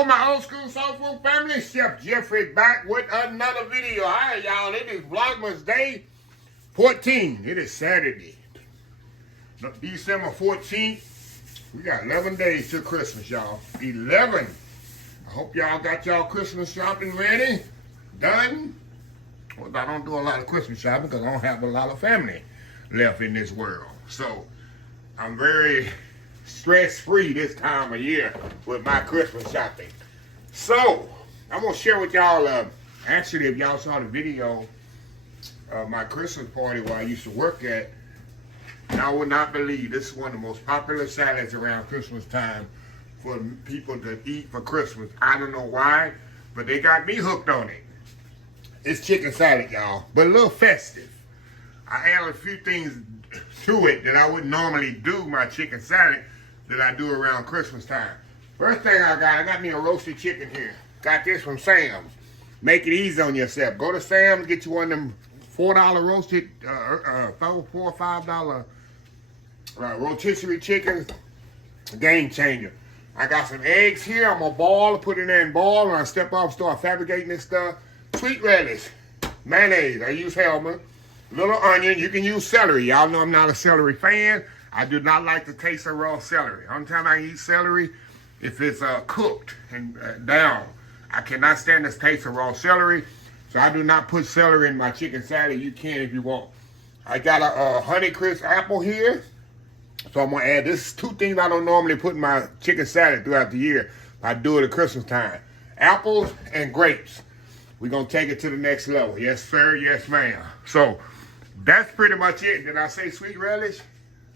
Hello, my old school soul food family. Chef Jeffrey back with another video. All right, y'all. It is Vlogmas Day 14. It is Saturday, December 14th. We got 11 days till Christmas, y'all. 11. I hope y'all got y'all Christmas shopping ready, done. Well, I don't do a lot of Christmas shopping because I don't have a lot of family left in this world. So I'm very stress-free this time of year with my Christmas shopping. So I'm gonna share with y'all, actually, if y'all saw the video of my Christmas party where I used to work at, y'all would not believe this is one of the most popular salads around Christmas time for people to eat for Christmas. I don't know why, but they got me hooked on it. It's chicken salad, y'all, but a little festive. I added a few things to it that I wouldn't normally do my chicken salad that I do around Christmas time. First thing I got me a roasted chicken here. Got this from Sam's. Make it easy on yourself. Go to Sam's, get you one of them $4 roasted, $4 or $5 rotisserie chickens. Game changer. I got some eggs here. I'm gonna boil, put it in boil. When I step off, start fabricating this stuff. Sweet relish, mayonnaise. I use Hellmann's. Little onion. You can use celery. Y'all know I'm not a celery fan. I do not like the taste of raw celery. Only time I eat celery if it's cooked and down. I cannot stand the taste of raw celery, so I do not put celery in my chicken salad. You can if you want. I got a Honeycrisp apple here, so I'm gonna add this. Two things I don't normally put in my chicken salad throughout the year. I do it at Christmas time: apples and grapes. We're gonna take it to the next level. Yes, sir. Yes, ma'am. So that's pretty much it. Did I say sweet relish?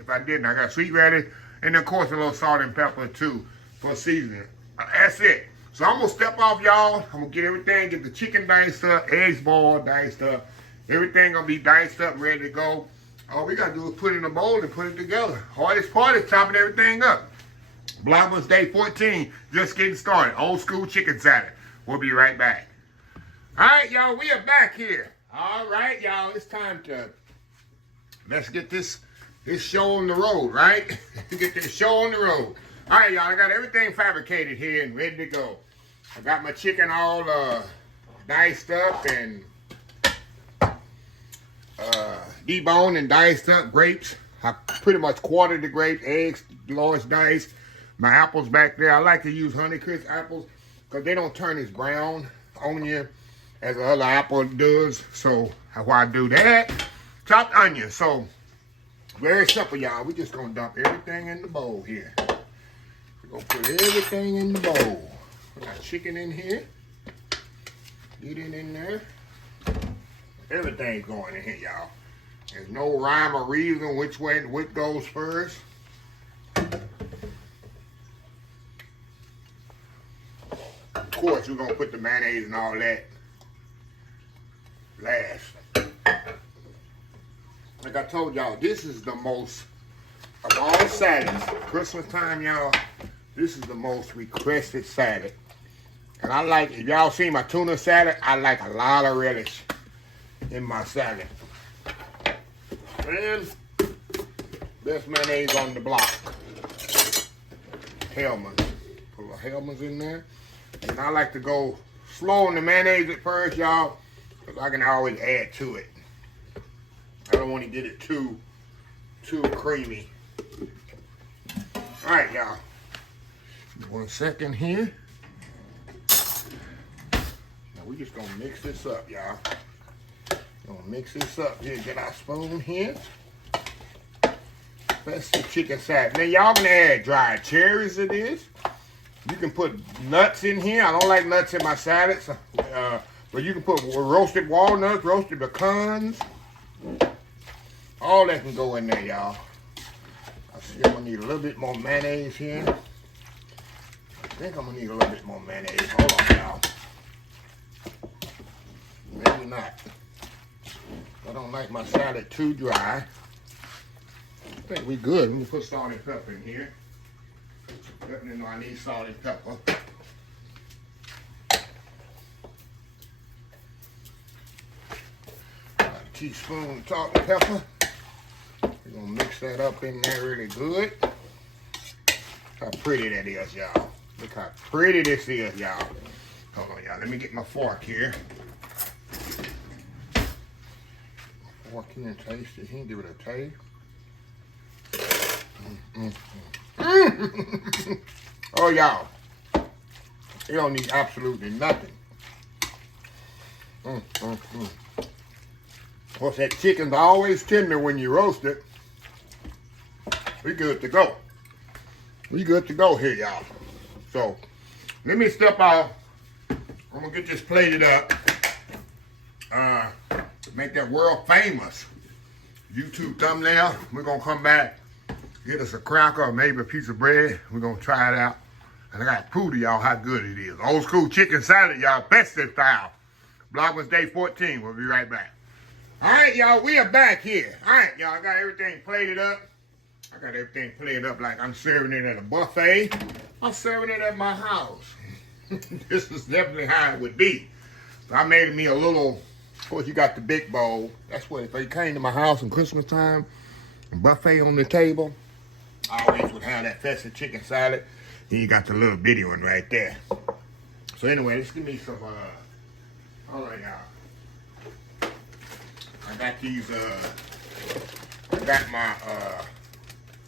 If I didn't, I got sweet relish, and of course a little salt and pepper too for seasoning. That's it. So I'm gonna step off, y'all. I'm gonna get everything, get the chicken diced up, eggs boiled, diced up. Everything gonna be diced up and ready to go. All we gotta do is put it in a bowl and put it together. Hardest part is chopping everything up. Vlogmas Day 14, just getting started. Old school chicken salad. We'll be right back. All right, y'all, we are back here. All right, y'all, it's time to, let's get this show on the road, right? Get this show on the road. All right, y'all, I got everything fabricated here and ready to go. I got my chicken all diced up and deboned and diced up. Grapes, I pretty much quartered the grapes. Eggs, large diced. My apples back there. I like to use Honeycrisp apples because they don't turn as brown on you as the other apple does. So that's why I do that. Chopped onions. So very simple, y'all. We just gonna dump everything in the bowl here. We're gonna put everything in the bowl. We got chicken in here. Get it in there. Everything's going in here, y'all. There's no rhyme or reason which way what goes first. Of course, we're gonna put the mayonnaise and all that last. Like I told y'all, this is the most, of all salads, Christmas time, y'all, this is the most requested salad. And I like, if y'all seen my tuna salad, I like a lot of relish in my salad. And best mayonnaise on the block. Hellmann's. Put a little Hellmann's in there. And I like to go slow on the mayonnaise at first, y'all, because I can always add to it. I don't want to get it too creamy. All right, y'all. 1 second here. Now we're just gonna mix this up, y'all. Gonna mix this up here. Get our spoon here. That's the chicken salad. Now y'all can add dried cherries to this. You can put nuts in here. I don't like nuts in my salads, but you can put roasted walnuts, roasted pecans. All that can go in there, y'all. I see I'm gonna need a little bit more mayonnaise here. I think I'm gonna need a little bit more mayonnaise. Hold on, y'all. Maybe not. I don't like my salad too dry. I think we good. Let me put salt and pepper in here. Definitely know I need salt and pepper. About a teaspoon of salt and pepper. We're gonna mix that up in there really good. How pretty that is, y'all. Look how pretty this is, y'all. Hold on, y'all. Let me get my fork here. Fork here and taste it. He can give it a taste. Oh, y'all. It don't need absolutely nothing. Of course, that chicken's always tender when you roast it. We good to go. We good to go here, y'all. So, let me step out. I'm gonna get this plated up. Make that world famous YouTube thumbnail. We're gonna come back, get us a cracker or maybe a piece of bread. We're gonna try it out. And I gotta prove to y'all how good it is. Old school chicken salad, y'all. Festive style. Vlogmas Day 14. We'll be right back. All right, y'all. We are back here. All right, y'all. I got everything plated up. I got everything plated up like I'm serving it at a buffet. I'm serving it at my house. This is definitely how it would be. So I made me a little, of course, you got the big bowl. That's what, if they came to my house in Christmas time, a buffet on the table, I always would have that festive chicken salad. Then you got the little bitty one right there. So anyway, let's give me some, hold on, y'all. I got these, I got my,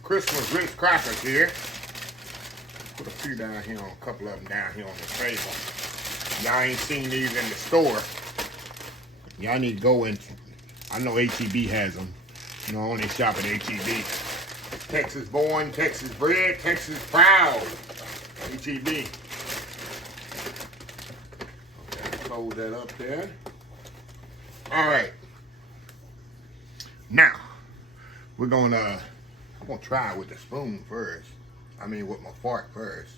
Christmas Ritz crackers here. Put a few down here, a couple of them down here on the table. Y'all ain't seen these in the store. Y'all need to go and, I know HEB has them. You know, only shop at HEB. Texas born, Texas bred, Texas proud. HEB. Okay, close that up there. All right. Now, we're gonna, I'm gonna try it with the spoon first. I mean with my fork first.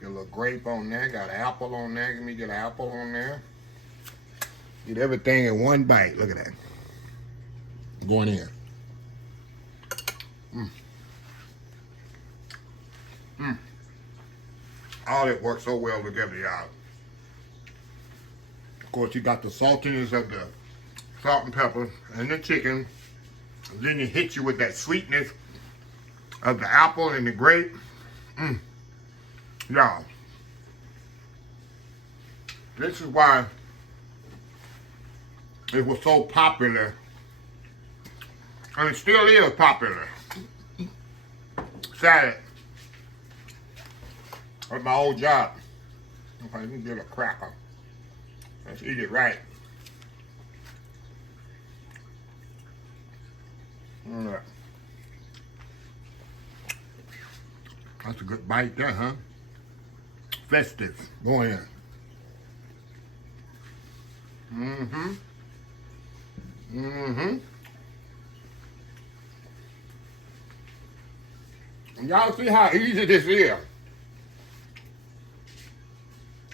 Get a little grape on there, got an apple on there. Let me get an apple on there. Get everything in one bite. Look at that. Going in. All that works so well together, y'all. Of course, you got the saltiness of the salt and pepper and the chicken. And then it hits you with that sweetness of the apple and the grape. Y'all, this is why it was so popular, and it still is popular. Salad at my old job. Okay, let me get a cracker. Let's eat it right. That's a good bite there, huh? Festive. Go in. Y'all see how easy this is.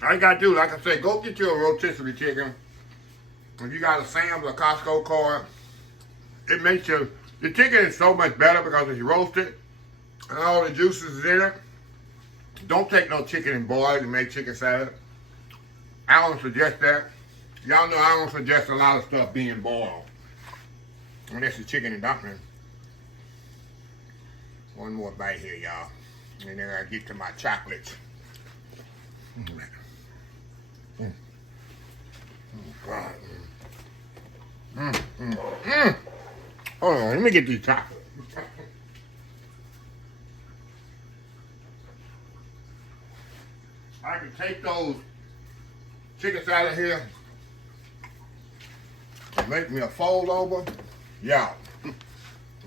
All you gotta do, like I said, go get you a rotisserie chicken. If you got a Sam's or Costco card, it makes the chicken is so much better because it's roasted and all the juices is in it. Don't take no chicken and boil it and make chicken salad. I don't suggest that. Y'all know I don't suggest a lot of stuff being boiled. Unless it's chicken and dumpling. One more bite here, y'all. And then I get to my chocolates. God. Hold on, let me get these chocolates. I can take those chicken salad here and make me a fold over. Y'all.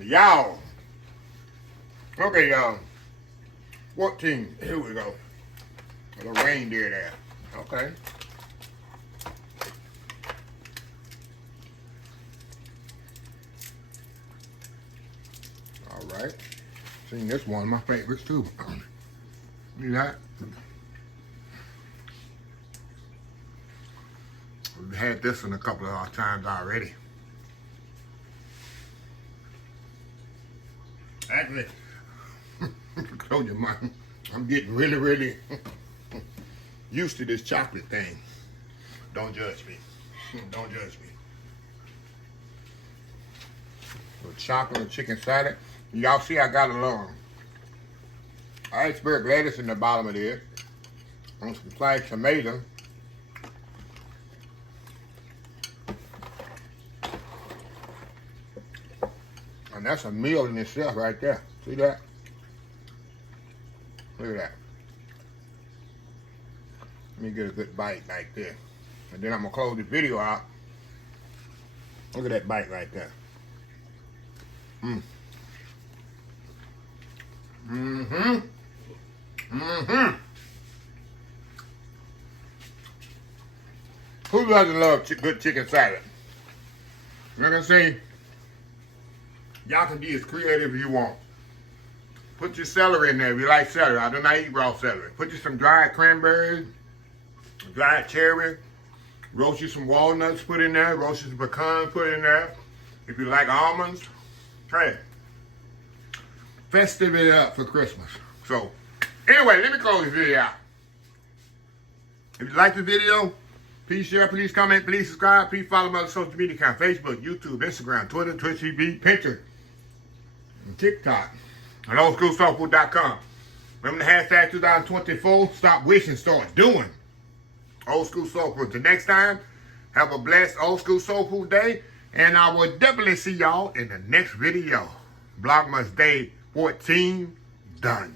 Y'all. Okay, y'all. 14. Here we go. A little reindeer there. Okay. All right. Seen this one of my favorites too. See that? We've had this in a couple of times already. Actually, I told you, I'm getting really used to this chocolate thing. Don't judge me. Don't judge me. So chocolate and chicken salad. Y'all see I got a little iceberg lettuce in the bottom of this. And some sliced tomato. And that's a meal in itself right there. See that? Look at that. Let me get a good bite right there. And then I'm going to close the video out. Look at that bite right there. Mm. Mm-hmm. Mm-hmm. Who doesn't love good chicken salad? Like I say, y'all can be as creative as you want. Put your celery in there if you like celery. I do not eat raw celery. Put you some dried cranberries, dried cherry. Roast you some walnuts, put in there. Roast you some pecans, put in there. If you like almonds, hey, festive it up for Christmas. So, anyway, let me close this video out. If you like the video, please share, please comment, please subscribe, please follow my social media account, Facebook, YouTube, Instagram, Twitter, Twitch TV, Pinterest, and TikTok, and oldschoolsoulfood.com. Remember the hashtag 2024, stop wishing, start doing. Old School Soul Food. Till next time, have a blessed Old School Soul Food day, and I will definitely see y'all in the next video. Vlogmas Day 14 done.